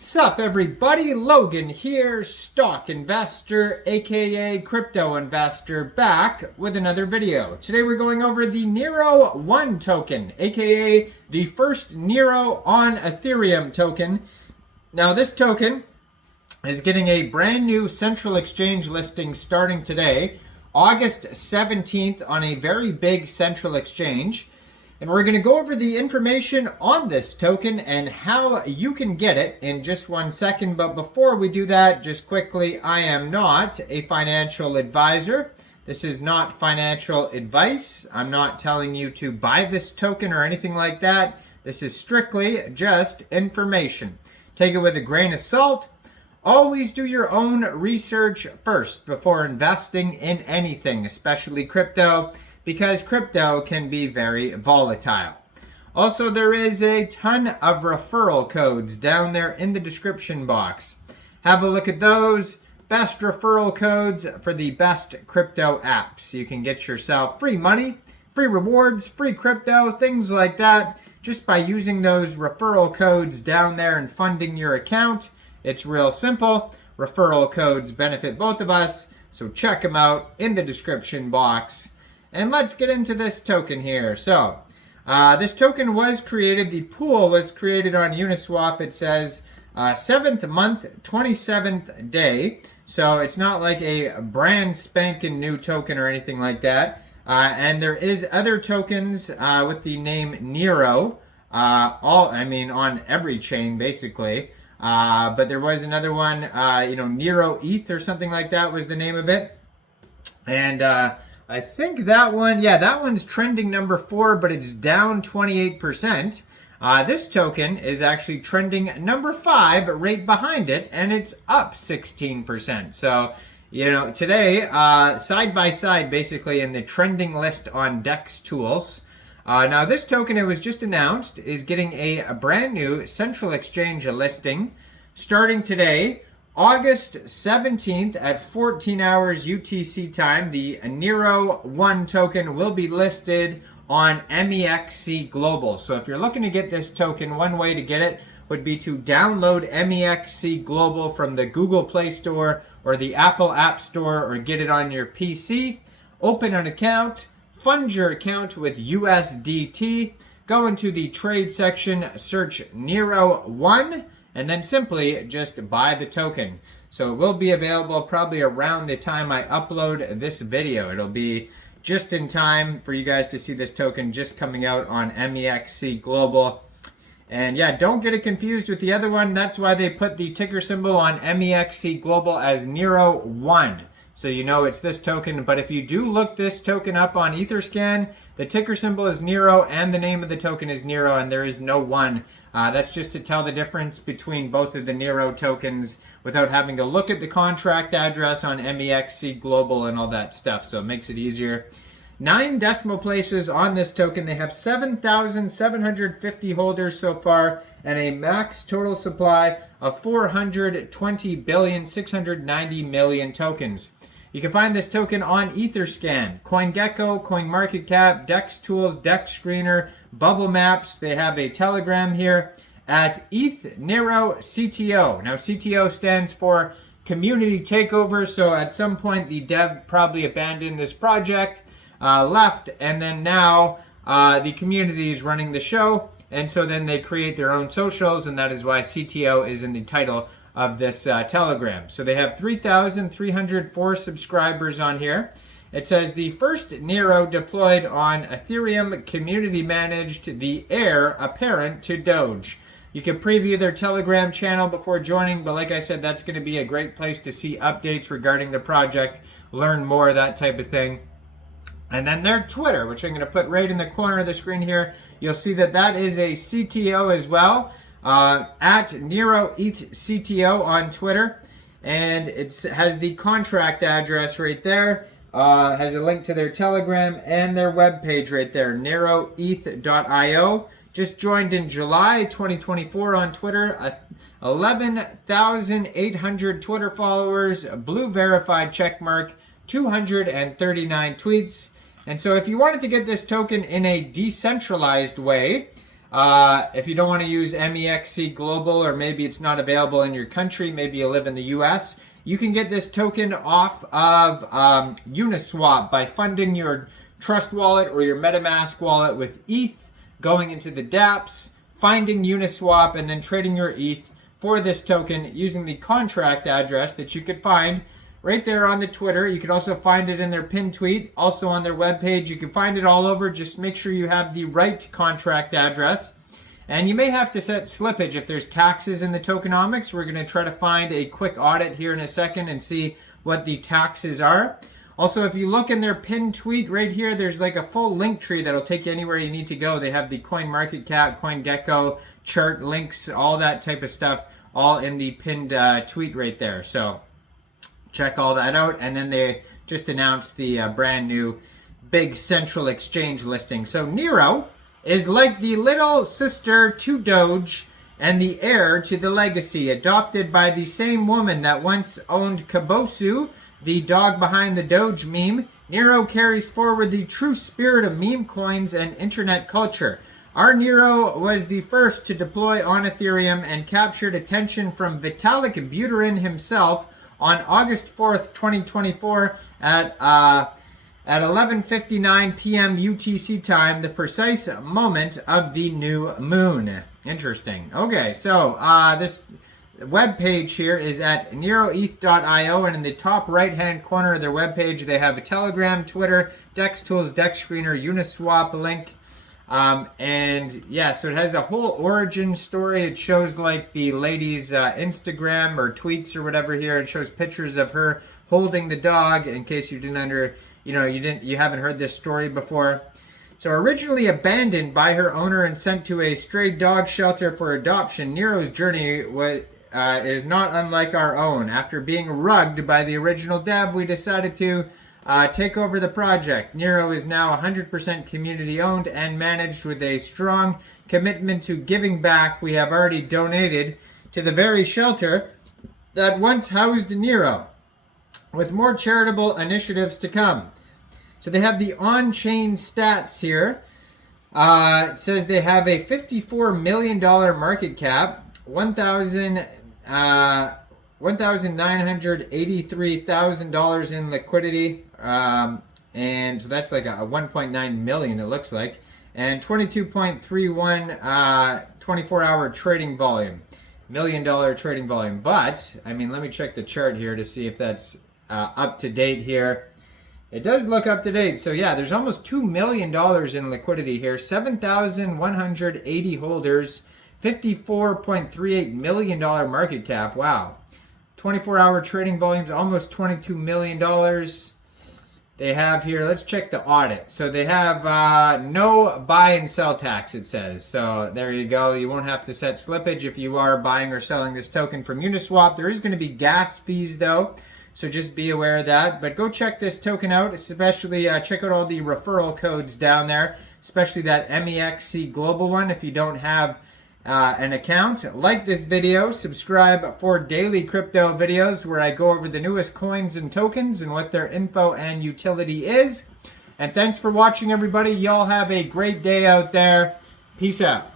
Sup everybody, Logan here, stock investor aka crypto investor, back with another video. Today we're going over the NEIRO1 token, aka the first Neiro on Ethereum token. Now this token is getting a brand new central exchange listing starting today, August 17th, on a very big central exchange. And we're going to go over the information on this token and how you can get it in just 1 second. But before we do that, just quickly, I am not a financial advisor. This is not financial advice. I'm not telling you to buy this token or anything like that. This is strictly just information. Take it with a grain of salt. Always do your own research first before investing in anything, especially crypto, because crypto can be very volatile. Also, there is a ton of referral codes down there in the description box. Have a look at those. Best referral codes for the best crypto apps. You can get yourself free money, free rewards, free crypto, things like that, just by using those referral codes down there and funding your account. It's real simple. Referral codes benefit both of us, so check them out in the description box. And let's get into this token here. So, this token was created, the pool was created on Uniswap. It says 7th month, 27th day. So it's not like a brand spanking new token or anything like that. And there is other tokens with the name Neiro, on every chain basically. But there was another one, NEIRO1 or something like that was the name of it. And I think that one, that one's trending number 4, but it's down 28%. This token is actually trending number 5, right behind it, and it's up 16%. So, today, side by side, basically, in the trending list on DEX tools. Now, this token, it was just announced, is getting a brand new central exchange listing starting today, August 17th at 14 hours UTC time. The NEIRO1 token will be listed on Mexc Global. So if you're looking to get this token, one way to get it would be to download Mexc Global from the Google Play Store or the Apple App Store, or get it on your PC, open an account, fund your account with USDT, go into the trade section, search NEIRO1, and then simply just buy the token. So it will be available probably around the time I upload this video. It'll be just in time for you guys to see this token just coming out on Mexc Global. And don't get it confused with the other one. That's why they put the ticker symbol on Mexc Global as NEIRO1. So you know it's this token. But if you do look this token up on Etherscan, the ticker symbol is Neiro and the name of the token is Neiro, and there is no 1. That's just to tell the difference between both of the Neiro tokens without having to look at the contract address on Mexc Global and all that stuff. So it makes it easier. 9 decimal places on this token. They have 7,750 holders so far and a max total supply of 420,690,000,000 tokens. You can find this token on Etherscan, CoinGecko, CoinMarketCap, DEX Tools, DEX Screener, Bubble Maps. They have a Telegram here at ETH Neiro CTO. Now CTO stands for Community Takeover. So at some point the dev probably abandoned this project, left, and then now the community is running the show. And so then they create their own socials, and that is why CTO is in the title of this Telegram. So they have 3,304 subscribers on here. It says the first Neiro deployed on Ethereum, community managed, the heir apparent to Doge. You can preview their Telegram channel before joining, but like I said, that's going to be a great place to see updates regarding the project, learn more, that type of thing. And then their Twitter, which I'm going to put right in the corner of the screen here. You'll see that that is a CTO as well. At NEIRO1 CTO on Twitter, and it has the contract address right there, has a link to their Telegram and their webpage right there, NEIRO1eth.io. Just joined in July 2024 on Twitter, 11,800 Twitter followers, blue verified checkmark, 239 tweets. And so if you wanted to get this token in a decentralized way, If you don't want to use Mexc Global, or maybe it's not available in your country, maybe you live in the US, you can get this token off of Uniswap by funding your Trust wallet or your MetaMask wallet with ETH, going into the dApps, finding Uniswap, and then trading your ETH for this token using the contract address that you could find right there on the Twitter. You can also find it in their pinned tweet, also on their webpage. You can find it all over. Just make sure you have the right contract address. And you may have to set slippage if there's taxes in the tokenomics. We're going to try to find a quick audit here in a second and see what the taxes are. Also, if you look in their pinned tweet right here, there's like a full link tree that'll take you anywhere you need to go. They have the CoinMarketCap, CoinGecko, chart links, all that type of stuff, all in the pinned tweet right there. So check all that out. And then they just announced the brand new big central exchange listing. So Neiro is like the little sister to Doge and the heir to the legacy, adopted by the same woman that once owned Kabosu, the dog behind the Doge meme. Neiro carries forward the true spirit of meme coins and internet culture. Our Neiro was the first to deploy on Ethereum and captured attention from Vitalik Buterin himself on August 4th, 2024 at 11:59 p.m. UTC time, the precise moment of the new moon. Interesting. Okay, so this web page here is at NEIRO1.io, and in the top right-hand corner of their web page, they have a Telegram, Twitter, Dex Tools, Dex Screener, Uniswap link. And yeah, so it has a whole origin story. It shows like the lady's Instagram or tweets or whatever here. It shows pictures of her holding the dog, in case you you haven't heard this story before. So originally abandoned by her owner and sent to a stray dog shelter for adoption, Neiro's journey is not unlike our own. After being rugged by the original dev, we decided to take over the project. Neiro is now 100% community owned and managed with a strong commitment to giving back. We have already donated to the very shelter that once housed Neiro, with more charitable initiatives to come. So they have the on-chain stats here. It says they have a $54 million market cap, $1,983,000 in liquidity, and so that's like a 1.9 million, it looks like, and 22.31 24-hour trading volume, $1 million trading volume. But I mean, let me check the chart here to see if that's up to date here. It does look up to date. So yeah, there's almost $2 million in liquidity here, 7,180 holders, $54.38 million market cap. Wow. 24-hour trading volumes, almost $22 million. They have here, let's check the audit. So they have no buy and sell tax, it says. So there you go. You won't have to set slippage if you are buying or selling this token from Uniswap. There is going to be gas fees though, so just be aware of that. But go check this token out, especially check out all the referral codes down there, especially that Mexc Global one if you don't have an account. Like this video, subscribe for daily crypto videos where I go over the newest coins and tokens and what their info and utility is. And thanks for watching, everybody. Y'all have a great day out there. Peace out.